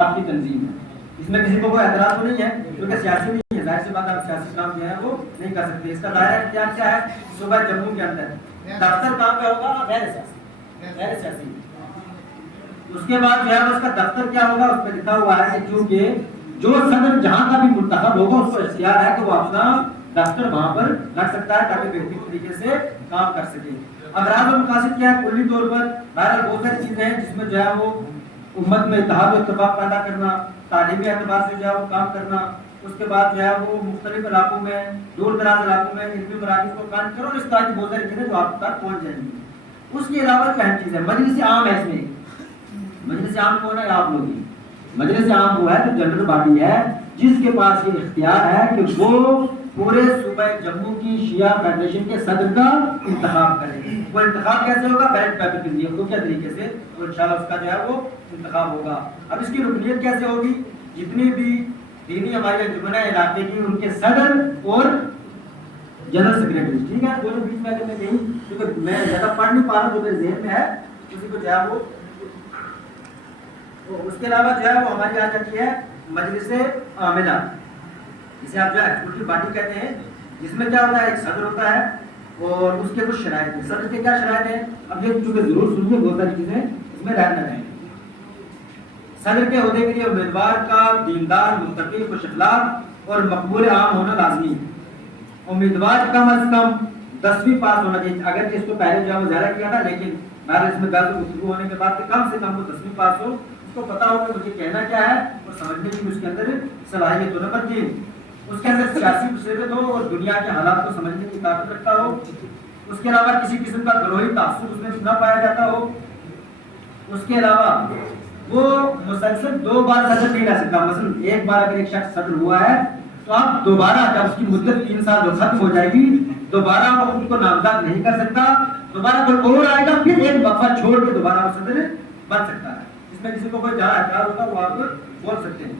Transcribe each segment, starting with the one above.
آپ کی تنظیم ہے، اس میں کسی کو کوئی اعتراض تو نہیں ہے کیونکہ سیاسی نہیں ہے، ظاہر سی بات ہے آپ سیاسی کام جو ہے وہ نہیں کر سکتے. اس کا دائرہ اختیار کیا ہے؟ صوبہ جموں کے اندر دفتر کہاں پہ ہوگا؟ غیر سیاسی. اس کے بعد جو ہے اس کا دفتر کیا ہوگا؟ اس پہ لکھا ہوا ہے کہ چونکہ جو صدر جہاں کا بھی منتخب ہوگا اس کو اختیار ہے کہ وہ اپنا دفتر وہاں پر رکھ سکتا ہے تاکہ بہترین طریقے سے کام کر سکے. اغراض و مقاصد کیا ہے؟ کلی طور پر بہرحال بہت ساری چیزیں ہیں جس میں جو ہے وہ امت میں اتحاد و اتفاق پیدا کرنا، تعلیمی اعتبار سے جو ہے وہ کام کرنا، اس کے بعد جو ہے وہ مختلف علاقوں میں، دور دراز علاقوں میں علمی مراکز کو قائم کرو، اور اس طرح کی بہت ساری چیزیں جو آپ تک پہنچ جائیں گی. اس کے علاوہ جو اہم چیز ہے مجلس عام ہے. اس میں مجلس عام کون ہے؟ آپ لوگ ہی. مجلس عام وہ ہے جو جنرل باڈی ہے جس کے پاس یہ اختیار ہے کہ وہ پورے صوبہ جموں کی شیعہ فیڈریشن کے صدر کا انتخاب کرے. وہ انتخاب کیسے ہوگا؟ بیلٹ پیپر کے ذریعے خفیہ طریقے سے، اور انشاءاللہ اس کا جو ہے وہ انتخاب ہوگا. اب اس کی رکنیت کیسے ہوگی؟ جتنی بھی دینی ہماری انجمن علاقے کی ان کے صدر اور جنرل سیکریٹری، ٹھیک ہے، دونوں بیچ میں اگر میں نہیں کیونکہ میں زیادہ پڑھ نہیں پا رہا جو میرے ذہن میں ہے اسی کو جو ہے وہ. اس کے علاوہ جو ہے وہ ہماری آ جاتی ہے مجلس عاملہ، جسے آپ جو ہے ایگزیکٹو باڈی کہتے ہیں، جس میں کیا ہوتا ہے؟ ایک صدر ہوتا ہے اور اس کے کچھ شرائط ہیں. صدر کے کیا شرائط ہیں؟ اب یہ چونکہ ضرور سنیے، بہت ساری چیزیں اس میں رہنا رہیں. صدر کے عہدے کے لیے امیدوار کا دیندار، متقی، خوش اخلاق اور مقبول عام ہونا لازمی ہے. امیدوار کم از کم 10ویں پاس ہونا چاہیے، اگرچہ اس کو پہلے جو ہے وہ زیادہ کیا تھا لیکن بہرحال اس میں بحث و گفتگو ہونے کے بعد کہ کم سے کم وہ 10ویں پاس ہو، اس کو پتا ہو کہ مجھے کہنا کیا ہے اور سمجھنے کی اس کے اندر صلاحیت ہو. نمبر 3، اس کے اندر سیاسی بصیرت ہو اور دنیا کے حالات کو سمجھنے کی طاقت رکھتا ہو. اس کے علاوہ کسی قسم کا گروہی تعصب اس میں نہ پایا جاتا ہو. اس کے علاوہ وہ مسلسل 2 بار صدر نہیں رہ سکتا. مثلا ایک بار اگر ایک شخص صدر ہوا ہے تو اب دوبارہ جب اس کی مدت 3 سال جو ختم ہو جائے گی دوبارہ وہ خود کو نامزد نہیں کر سکتا. دوبارہ کوئی اور آئے گا پھر ایک وقفہ چھوڑ کے دوبارہ وہ صدر بن سکتا ہے. اس میں کسی کو کوئی جہاں اعتراض ہوگا وہ آپ بول سکتے ہیں.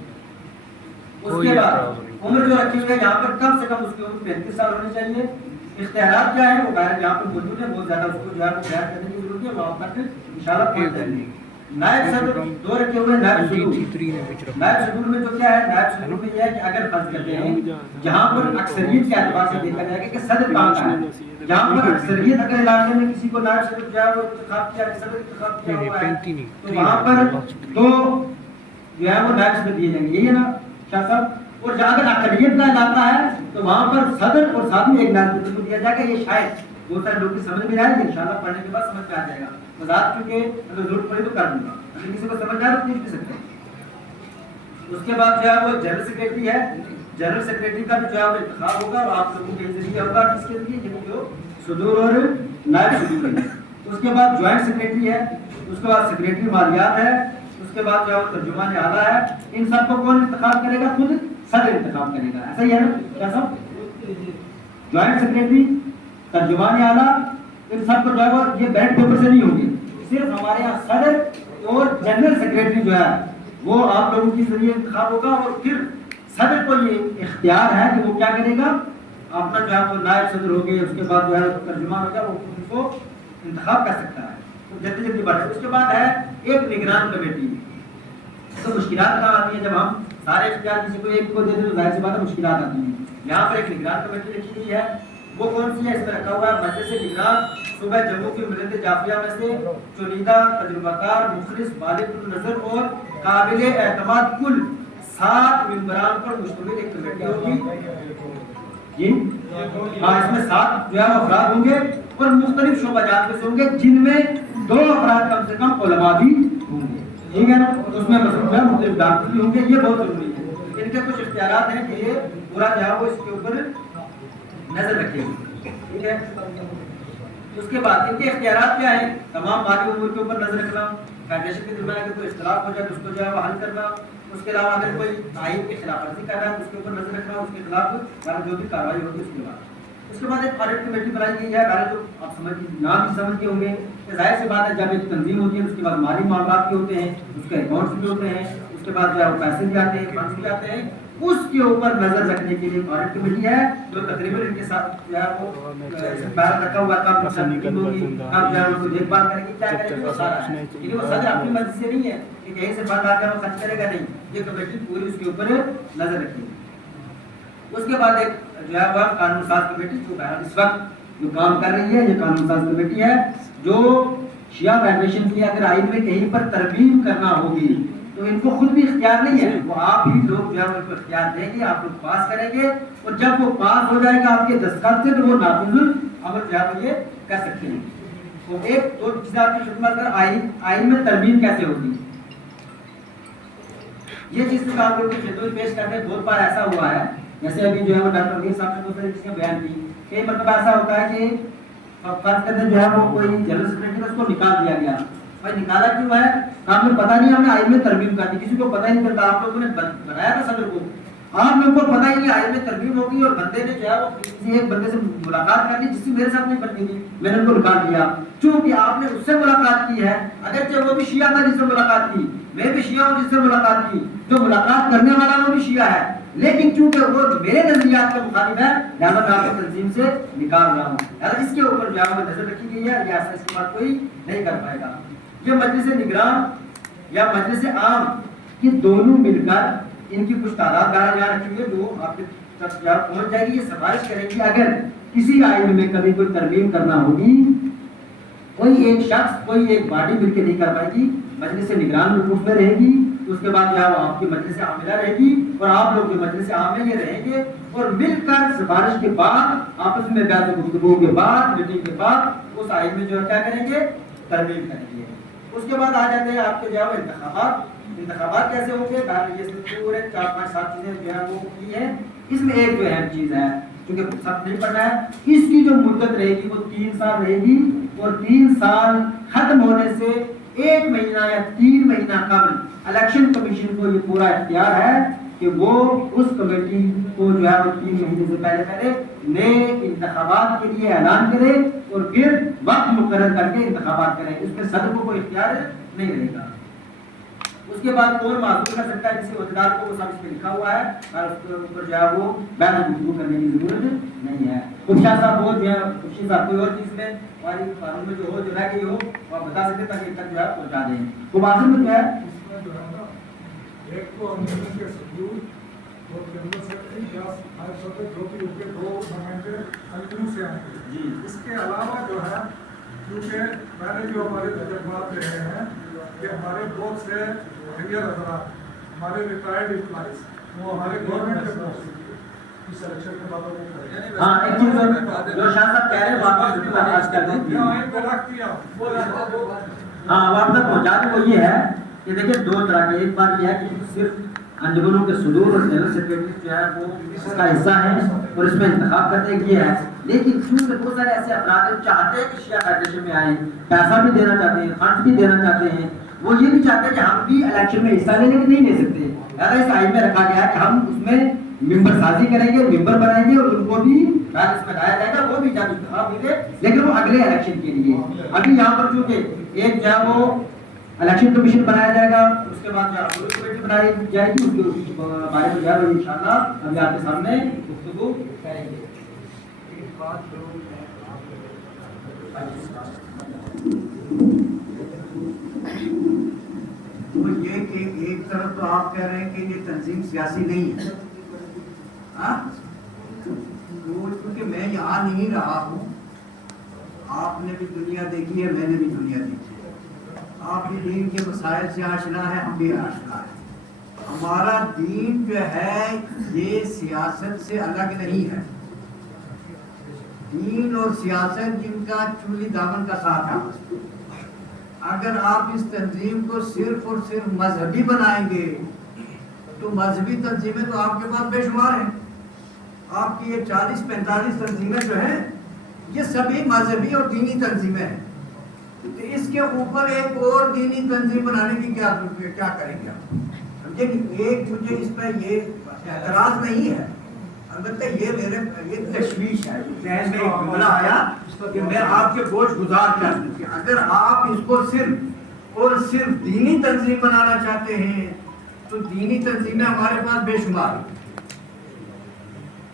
اس کے بعد عمر جو رکھی ہوئی ہے یہاں پر کم سے کم اس کی عمر 35 سال ہونی چاہیے. اختیارات کیا ہے وہ غیر یہاں پر موجود ہے، بہت زیادہ اس کو جو ہے وہ بیان کرنے کی ضرورت ہے، وہاں تک انشاءاللہ پہنچ جائیں گے. نائب صدر 2 رکھے ہوئے. نائب صدور میں جو کیا ہے؟ نائب صدور میں یہ ہے کہ اگر فرض کرتے ہیں جہاں پر اکثریت کے اعتبار سے دیکھا جائے گا کہ صدر کہاں کا ہے، جہاں پر اکثریت اگر علاقے میں کسی کو نائب صدر جو ہے وہ انتخاب کیا، صدر انتخاب کیا ہوا ہے تو وہاں پر 2 جو ہے وہ نائب صدر دیے جائیں گے. یہی ہے نا شاہ صاحب؟ اور جہاں اگر اقلیت کا علاقہ ہے تو وہاں پر صدر اور ساتھ میں ایک نائب صدر کو دیا جائے گا. یہ شاید بہت سارے لوگ کی سمجھ میں آئے گا، انشاءاللہ پڑھنے کے بعد سمجھ میں آ جائے گا. وضاحت کیونکہ اگر ضرورت پڑی تو کر دوں گا، اگر کسی کو سمجھ آئے تو پوچھ بھی سکتے ہیں. اس کے بعد جو ہے وہ جنرل سیکریٹری ہے. جنرل سیکریٹری کا بھی جو ہے وہ انتخاب ہوگا اور آپ لوگوں کے ذریعے ہوگا. کس کے ذریعے؟ یعنی جو صدور اور نائب صدور ہے. اس کے بعد جوائنٹ سیکریٹری ہے. اس کے بعد سیکریٹری مالیات ہے. اس کے بعد جو ہے وہ ترجمان اعلیٰ ہے. ان سب کو کون انتخاب کرے گا؟ خود صدر انتخاب کرے گا. ایسا ہی ہے نا کیا صاحب؟ جوائنٹ سیکریٹری، ترجمان اعلیٰ، ان سب کو جو ہے وہ یہ بیلٹ پیپر سے نہیں ہوگی. صرف ہمارے یہاں صدر اور جنرل سیکریٹری جو ہے وہ آپ لوگوں کے ذریعے انتخاب ہوگا. اور پھر صدر کو یہ اختیار ہے کہ وہ کیا کرے گا؟ اپنا جو ہے وہ نائب صدر ہو گئے، اس کے بعد جو ہے ترجمان ہو گیا، وہ ان کو انتخاب کر سکتا ہے جلدی جلدی بڑھ. اس کے بعد ہے ایک نگران کمیٹی. تو مشکلات کہاں آتی ہیں؟ جب ہم سارے اختیار کسی کو ایک کو دے دیں تو ظاہر سی بات ہے مشکلات آتی ہیں. یہاں پر ایک نگران کمیٹی رکھی گئی ہے. وہ کون سی ہے؟ اس میں رکھا ہوا ہے مجلس نگران صوبہ جموں کی ملت جعفریہ میں سے چنیدہ، تجربہ کار، مخلص، بالغ النظر اور قابل اعتماد کل 7 ممبران پر مشتمل ایک کمیٹی ہوگی. جی ہاں، اس میں 7 جو ہے وہ افراد ہوں گے اور مختلف شعبہ جات میں سے ہوں گے جن میں 2 افراد کم سے کم علماء بھی ہوں گے. ٹھیک ہے نا؟ اس میں مثلا مختلف ڈاکٹر بھی ہوں گے. یہ بہت ضروری ہے. ان کے کچھ اختیارات ہیں کہ یہ پورا جو ہے وہ اس کے اوپر نظر رکھے گی. ٹھیک ہے؟ اس کے بعد ان کے اختیارات کیا ہیں؟ تمام مالی امور کے اوپر نظر رکھنا، فیڈریشن کے درمیان اگر کوئی اختلاف ہو جائے تو اس کو جو ہے وہ حل کرنا. اس کے علاوہ اگر کوئی تعین کی خلاف ورزی کر رہا ہے تو اس کے اوپر نظر رکھنا، اس کے خلاف جو بھی کارروائی ہوگی اس کے بعد. اس کے بعد ایک آڈٹ کمیٹی بنائی گئی ہے. پہلے تو آپ نام ہی سمجھتے ہوں گے کہ ظاہر سی بات ہے جب ایک تنظیم ہوتی ہے اس کے بعد مالی معاملات بھی ہوتے ہیں، اس کے اکاؤنٹس بھی ہوتے ہیں، اس کے بعد جو ہے وہ پیسے بھی آتے ہیں، فنڈس بھی آتے ہیں. اس کے اوپر نظر رکھنے کے لیے آڈٹ کمیٹی ہے جو تقریباً ان کے ساتھ جو ہے وہ بات رکھا ہوا کام ہوگی، اب جو ہے اس کو دیکھ بھال کریں گے کیا کریں گے وہ سارا ہے، لیکن وہ صدر اپنی مرضی سے نہیں ہے کہ کہیں سے فنڈ آ کر وہ خرچ کرے گا، نہیں، یہ کمیٹی پوری اس کے اوپر نظر رکھے گی۔ اس کے بعد ایک جو ہے وہ قانون ساز کمیٹی جو اس وقت جو کام کر رہی ہے، یہ قانون ساز کمیٹی ہے جو شیعہ فیڈریشن کے لیے اگر آئین میں کہیں پر ترمیم کرنا ہوگی تو ان کو خود بھی اختیار نہیں ہے، وہ آپ ہی لوگ جو ہے ان کو اختیار دیں گے، آپ لوگ پاس کریں گے، اور جب وہ پاس ہو جائے گا آپ کے دستخط سے تو وہ نافذ العمل جو ہے وہ یہ کر سکتے ہیں۔ تو ایک دو چیزیں آپ کی خدمت کر آئین میں ترمیم کیسے ہوگی، یہ چیز تو آپ لوگ کی خدمت پیش کرتے ہیں۔ بہت بار ایسا ہوا ہے، جیسے ابھی جو ہے وہ ڈاکٹر امیر صاحب نے بہت ساری چیزیں بیان کی، کئی مرتبہ ایسا ہوتا ہے کہ فرض کرتے جو ہے وہ کوئی جنرل سیکرٹری اس کو نکال دیا گیا، بھائی نکالا کیوں ہے، آپ کو پتہ نہیں، ہم نے آئین میں ترمیم کر دی، کسی کو پتہ ہی نہیں چلتا، آپ لوگوں نے بنایا تھا صدر کو، آپ لوگوں کو پتہ ہی نہیں آئین میں ترمیم ہوگی، اور بندے نے جو ہے وہ کسی ایک بندے سے ملاقات کر لی جس سے میرے ساتھ نہیں بنتی تھی، میں نے ان کو نکال دیا، چونکہ آپ نے اس سے ملاقات کی ہے، اگرچہ وہ بھی شیعہ تھا جس سے ملاقات کی، میں بھی شیعہ ہوں جس سے ملاقات کی، جو ملاقات کرنے والا وہ بھی شیعہ ہے، لیکن چونکہ وہ میرے نظریات کے مخالف ہے لہٰذا میں آپ کی تنظیم سے نکال رہا ہوں، لہٰذا اس کے اوپر جو ہے نظر رکھی گئی ہے، لہٰذا اس کے بعد کوئی نہیں کر پائے گا۔ یہ مجلس نگراں یا مجلس عام یہ دونوں مل کر ان کی کچھ تعداد یہاں رکھی ہوئی ہے جو آپ کے تک پہنچ جائے گی، یہ سفارش کریں گی اگر کسی آئین میں کبھی کوئی ترمیم کرنا ہوگی، کوئی ایک شخص کوئی ایک باڈی مل کے نہیں کر پائے گی، مجلس نگران رکوع میں رہے گی، اس کے بعد یہاں آپ کی مجلس عاملہ رہے گی، اور آپ لوگ کے مجلس عام میں یہ رہیں گے، اور مل کر سفارش کے بعد آپس میں بیعت و گفتگو کے بعد میٹنگ کے بعد اس آئین میں جو ہے کیا کریں گے، ترمیم کریں گے۔ اس کے بعد آ جاتے ہیں آپ کے جو ہے انتخابات کیسے ہوں گے، یہ پورے 4-5-7 چیزیں جو ہے وہ کی ہیں، اس میں ایک جو اہم چیز ہے کیونکہ سب نہیں پڑھنا ہے، اس کی جو مدت رہے گی وہ 3 سال رہے گی، اور 3 سال ختم ہونے سے 1 مہینہ یا 3 مہینہ قبل الیکشن کمیشن کو یہ پورا اختیار ہے کہ وہ اس کمیٹی کو جو ہے وہ 3 مہینے سے پہلے نئے انتخابات کے لیے اعلان کرے اور پھر وقت مقرر کر کے انتخابات کریں، اس میں صدر کو کوئی اختیار نہیں رہے گا۔ اس کے بعد کون معذور کر سکتا ہے کسی عہدیدار کو، وہ سب اس میں لکھا ہوا ہے، اور اس کے اوپر جو ہے وہ بیان و گفتگو کرنے کی ضرورت نہیں ہے۔ خفیہ صاحب وہ جو ہے خفیہ صاحب کوئی اور چیز میں ہماری قانون میں جو ہو جو رہ گئی ہو وہ آپ بتا سکتے تاکہ تک جو ہے پہنچا دیں۔ وہ معذور میں جو ہے ایک تو امریکن کے سکیور اور جنرل سیکرٹری یا ہائی صدر جو بھی ان کے 2 نمائندے کنٹینیو سے آئیں گے۔ اس کے علاوہ جو ہے کیونکہ میں نے جو ہمارے تجربات رہے ہیں کہ ہمارے بہت سے سینئر حضرات ہمارے ریٹائرڈ امپلائیز وہ ہمارے گورنمنٹ کے پاس اس الیکشن کے بعد وہ کریں۔ ہاں ایک چیز جو شاہ صاحب کہہ رہے ہیں واپس بھی برداشت کر دیں، آئین پہ رکھ دیا ہاں واپس تک پہنچا دیں۔ وہ یہ ہے کہ دیکھیں 2 طرح کے، ایک بات یہ ہے کہ صرف انجمنوں کے صدور اور جنرل سیکرٹری جو ہے وہ اس کا حصہ ہیں اور اس میں انتخاب کرتے ہیں، یہ ہے، لیکن چونکہ بہت سارے ایسے افراد چاہتے ہیں کہ شیعہ فیڈریشن میں آئیں، پیسہ بھی دینا چاہتے ہیں، فنڈ بھی دینا چاہتے ہیں، وہ یہ بھی چاہتے ہیں کہ ہم بھی الیکشن میں حصہ لینے کے نہیں لے سکتے، لہٰذا اس آئین میں رکھا گیا ہے کہ ہم اس میں ممبر سازی کریں گے، ممبر بنائیں گے، اور ان کو بھی اس میں لایا جائے گا، وہ بھی جب انتخاب ہوں گے لیکن وہ اگلے الیکشن کے لیے۔ ابھی یہاں پر چونکہ ایک جو ہے وہ الیکشن کمیشن بنایا جائے گا، اس کے بعد جو ہے کمیٹی بنائی جائے گی، اس کے بارے میں جو ہے وہ انشاءاللہ ابھی آپ کے سامنے گفتگو کریں گے۔ تو یہ کہ ایک طرف تو آپ کہہ رہے ہیں کہ یہ تنظیم سیاسی نہیں ہے، کیونکہ میں یہاں نہیں رہا ہوں، آپ نے بھی دنیا دیکھی ہے، میں نے بھی دنیا دیکھی ہے، آپ بھی دین کے مسائل سے آشنا ہے، ہم بھی آشنا ہے۔ ہمارا دین جو ہے یہ سیاست سے الگ نہیں ہے، دین اور سیاست جن کا چولی دامن کا ساتھ ہے۔ اگر آپ اس تنظیم کو صرف اور صرف مذہبی بنائیں گے تو مذہبی تنظیمیں تو آپ کے پاس بے شمار ہیں، آپ کی یہ 40-45 تنظیمیں جو ہیں یہ سبھی مذہبی اور دینی تنظیمیں ہیں، تو اس کے اوپر ایک اور دینی تنظیم بنانے کی کیا کریں گے آپ؟ سمجھے کہ ایک مجھے اس پہ یہ اعتراض نہیں ہے، البتہ یہ تشویش ہے، ذہن میں ایک جملہ آیا کہ میں آپ کے گوش گزار کر دوں کہ اگر آپ اس کو صرف اور صرف دینی تنظیم بنانا چاہتے ہیں تو دینی تنظیمیں ہمارے پاس بے شمار ہیں،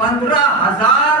15,000